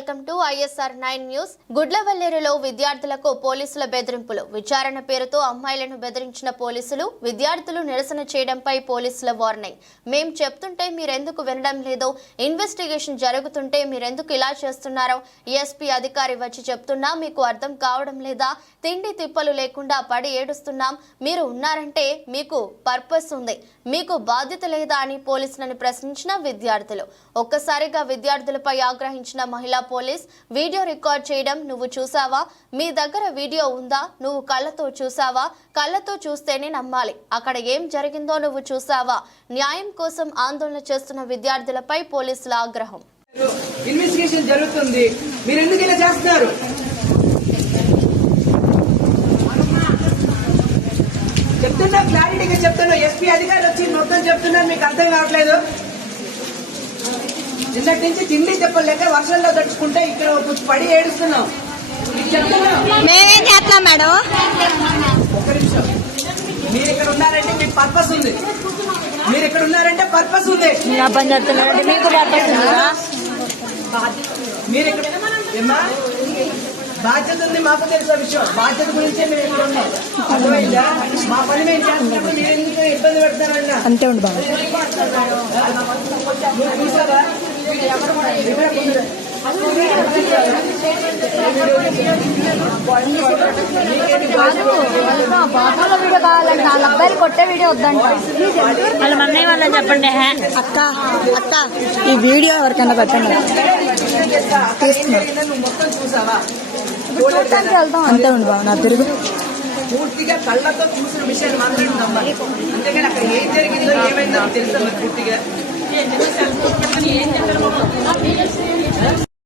Welcome to ISR 9 news. గుడ్లవల్లేరులో విద్యార్థులకు పోలీసుల బెదిరింపులు. విచారణ పేరుతో అమ్మాయిలను బెదిరించిన పోలీసులు, విద్యార్థులు నిరసన చేయడంపై పోలీసుల వార్నింగ్. మేం చెప్తుంటే మీరెందుకు వినడం లేదో, ఇన్వెస్టిగేషన్ జరుగుతుంటే మీరెందుకు ఇలా చేస్తున్నారో ESP అధికారి వచ్చి చెప్తున్నా మీకు అర్థం కావడం లేదా? తిండి తిప్పలు లేకుండా పడి ఏడుస్తున్నాం, మీరు ఉన్నారంటే మీకు పర్పస్ ఉంది, మీకు బాధ్యత లేదా అని పోలీసులను ప్రశ్నించిన విద్యార్థులు. ఒక్కసారిగా విద్యార్థులపై ఆగ్రహించిన మహిళా పోలీస్ వీడియో రికార్డ్ చేయడం. నువ్వు చూసావా? మీ దగ్గర వీడియో ఉందా? నువ్వు కళ్ళతో చూసావా? కళ్ళతో చూస్తేనే నమ్మాలి. అక్కడ ఏం జరిగిందో నువ్వు చూసావా? న్యాయం కోసం ఆందోళన చేస్తున్న విద్యార్థులపై పోలీసుల ఆగ్రహం. ఇన్వెస్టిగేషన్ జరుగుతుంది, మీరు ఎందుకు ఇలా చేస్తున్నారు? చెప్తున్నా, క్లారిటీగా చెప్తున్నా. SP అధికారులు వచ్చి మొత్తం చెప్తున్నారు, మీకు అర్థం కావట్లేదు. నిన్నటి నుంచి తిండి చెప్పలేక వర్షంలో తడుచుకుంటే ఇక్కడ పడి ఏడుస్తున్నాం. మేమేం చేస్తున్నాం మేడం? ఒక్క నిమిషం. మీరు ఇక్కడ ఉన్నారంటే మీకు పర్పస్ ఉంది, మీరు ఇక్కడ ఉన్నారంటే పర్పస్ ఉంది. మీకు పర్పస్ ఉందా? మీరు ఇక్కడ ఏమా బాధ్యత ఉంది, మాకు తెలిసిన విషయం. బాధ్యత గురించే మేము ఇక్కడ ఉన్నాం, అర్థమైందా? మా పని మేము చేస్తున్నప్పుడు మీరు ఎందుకు ఇబ్బంది పెడతారన్నా? అంతే ఉండు బాబు. చూసారా? బాబాల వీడియో కావాలంట, వాళ్ళ అబ్బాయిలు కొట్టే వీడియో వద్దంట. వాళ్ళ మన్నయ్య వాళ్ళని చెప్పండి. అక్క అక్క ఈ వీడియో ఎవరికైనా పెట్టండి. మొత్తం చూసావా? చూడటానికి వెళ్తాం. అంతే ఉండు బాబు. నా తిరుగు పూర్తిగా కళ్ళతో చూసిన విషయాన్ని మాత్రం నమ్మాలి, అంతేగాని అక్కడ ఏం జరిగిందో ఏమైందో తెలుసా పూర్తిగా.